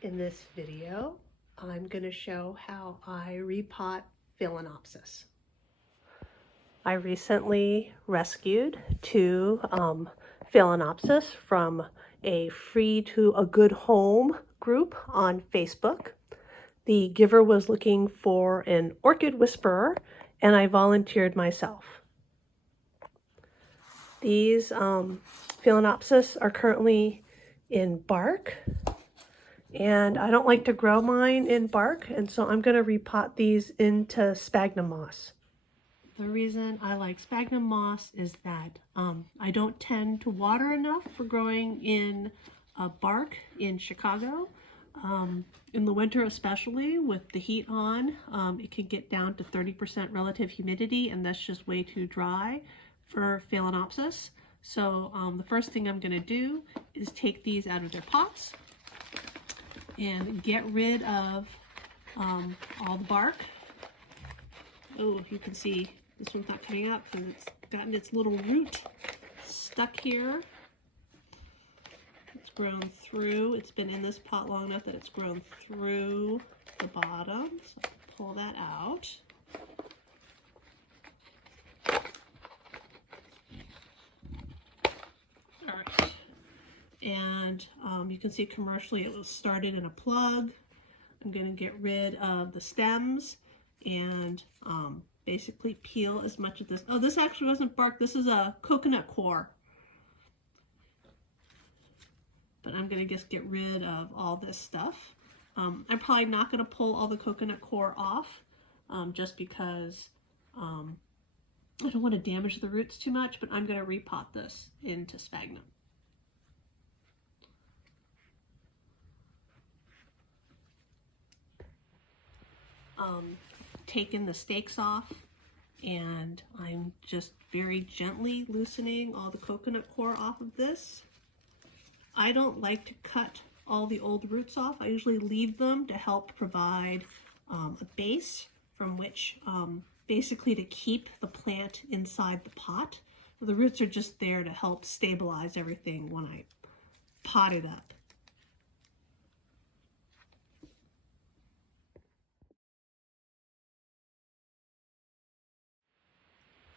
In this video, I'm going to show how I repot Phalaenopsis. I recently rescued two Phalaenopsis from a free to a good home group on Facebook. The giver was looking for an orchid whisperer, and I volunteered myself. These Phalaenopsis are currently in bark, and I don't like to grow mine in bark, and so I'm going to repot these into sphagnum moss. The reason I like sphagnum moss is that I don't tend to water enough for growing in bark in Chicago. In the winter especially, with the heat on, it can get down to 30% relative humidity, and that's just way too dry for Phalaenopsis. So the first thing I'm going to do is take these out of their pots and get rid of all the bark. Oh, you can see this one's not coming up because it's gotten its little root stuck here. It's grown through. It's been in this pot long enough that it's grown through the bottom. So I'll pull that out. All right. And you can see commercially it was started in a plug. I'm going to get rid of the stems and basically peel as much of this. Oh, this actually wasn't bark. This is a coconut core. But I'm going to just get rid of all this stuff. I'm probably not going to pull all the coconut core off just because I don't want to damage the roots too much, but I'm going to repot this into sphagnum. Taken the stakes off, and I'm just very gently loosening all the coconut core off of this. I don't like to cut all the old roots off. I usually leave them to help provide a base from which basically to keep the plant inside the pot. The roots are just there to help stabilize everything when I pot it up.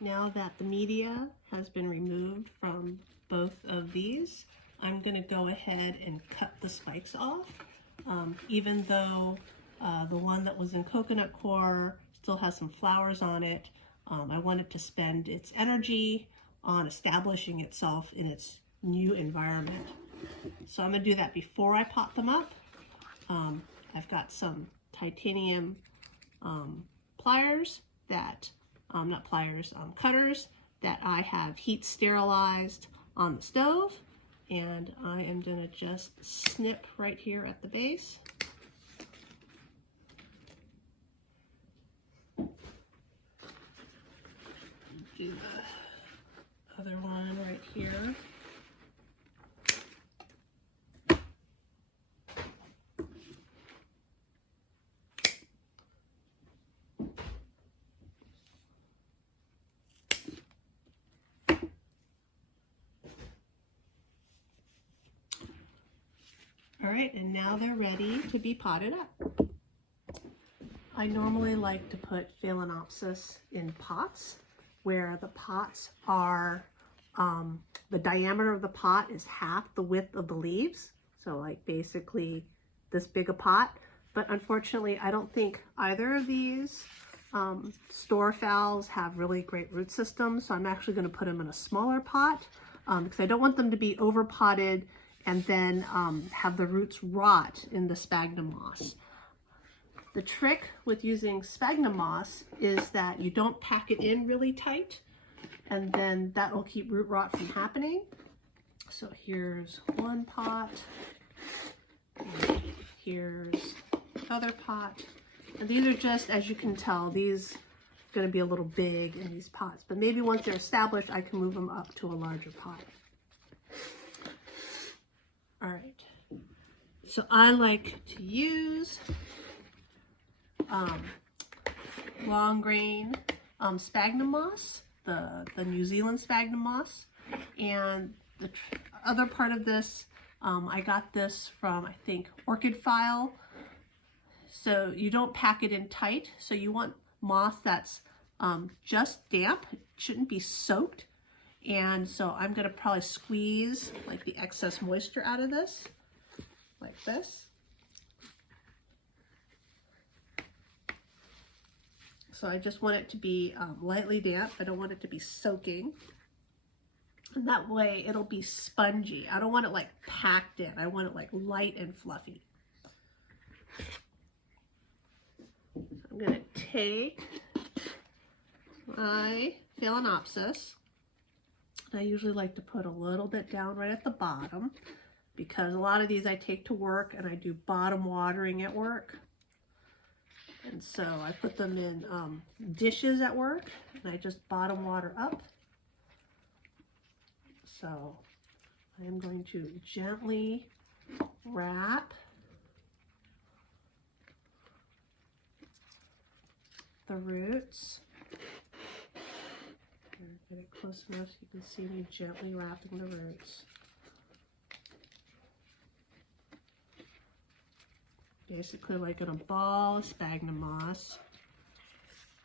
Now that the media has been removed from both of these, I'm going to go ahead and cut the spikes off. Even though the one that was in coconut core still has some flowers on it, I want it to spend its energy on establishing itself in its new environment. So I'm going to do that before I pot them up. I've got some titanium pliers that not pliers, cutters that I have heat sterilized on the stove, and I am going to just snip right here at the base. Do the other one right here. All right, and now they're ready to be potted up. I normally like to put Phalaenopsis in pots where the pots are, the diameter of the pot is half the width of the leaves. So like basically this big a pot. But unfortunately, I don't think either of these store phals have really great root systems. So I'm actually going to put them in a smaller pot because I don't want them to be over potted and then have the roots rot in the sphagnum moss. The trick with using sphagnum moss is that you don't pack it in really tight, and then that will keep root rot from happening. So here's one pot, and here's another pot. And these are just, as you can tell, these are going to be a little big in these pots, but maybe once they're established, I can move them up to a larger pot. All right, so I like to use long grain sphagnum moss, the New Zealand sphagnum moss, and the other part of this I got this from, I think, Orchid File. So you don't pack it in tight. So you want moss that's just damp. It shouldn't be soaked. And so I'm going to probably squeeze like the excess moisture out of this, like this. So I just want it to be lightly damp. I don't want it to be soaking. And that way it'll be spongy. I don't want it like packed in. I want it like light and fluffy. I'm going to take my Phalaenopsis. I usually like to put a little bit down right at the bottom because a lot of these I take to work and I do bottom watering at work. And so I put them in dishes at work and I just bottom water up. So I am going to gently wrap the roots. Get it close enough so you can see me gently wrapping the roots. Basically like in a ball of sphagnum moss.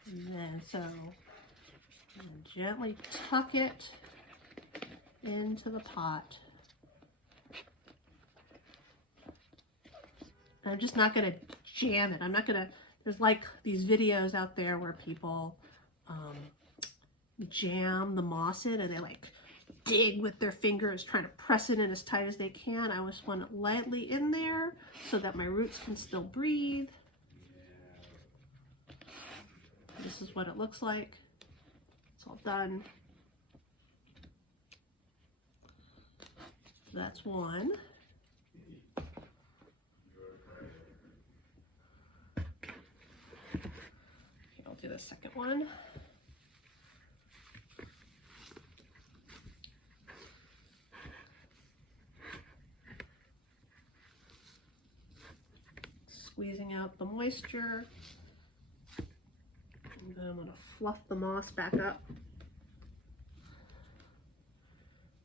And then so gently tuck it into the pot. And I'm just not going to jam it. I'm not going to, there's like these videos out there where people jam the moss in and they like dig with their fingers trying to press it in as tight as they can. I just want it lightly in there so that my roots can still breathe. This is what it looks like. It's all done. That's one. Okay, I'll do the second one. Squeezing out the moisture. And then I'm going to fluff the moss back up.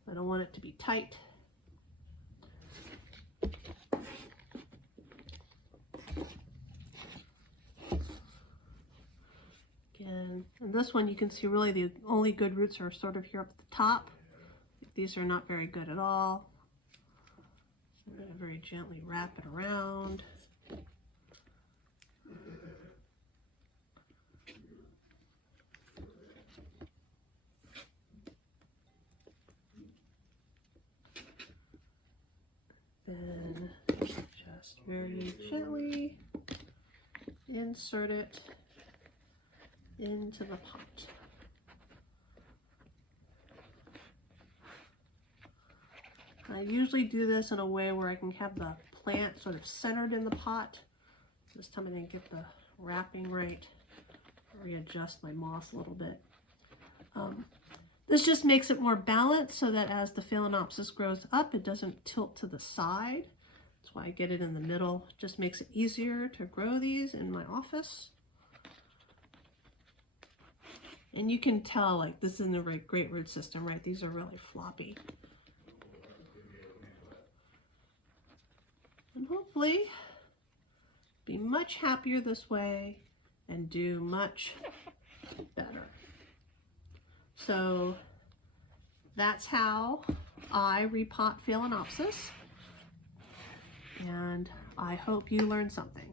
I don't want it to be tight. Again, and this one you can see really the only good roots are sort of here up at the top. These are not very good at all. I'm going to very gently wrap it around. Then just very gently insert it into the pot. I usually do this in a way where I can have the plant sort of centered in the pot. This time I didn't get the wrapping right. Readjust my moss a little bit. This just makes it more balanced so that as the Phalaenopsis grows up, it doesn't tilt to the side. That's why I get it in the middle. It just makes it easier to grow these in my office. And you can tell, like, this isn't a very great root system, right? These are really floppy. And hopefully be much happier this way and do much better. So that's how I repot Phalaenopsis, and I hope you learned something.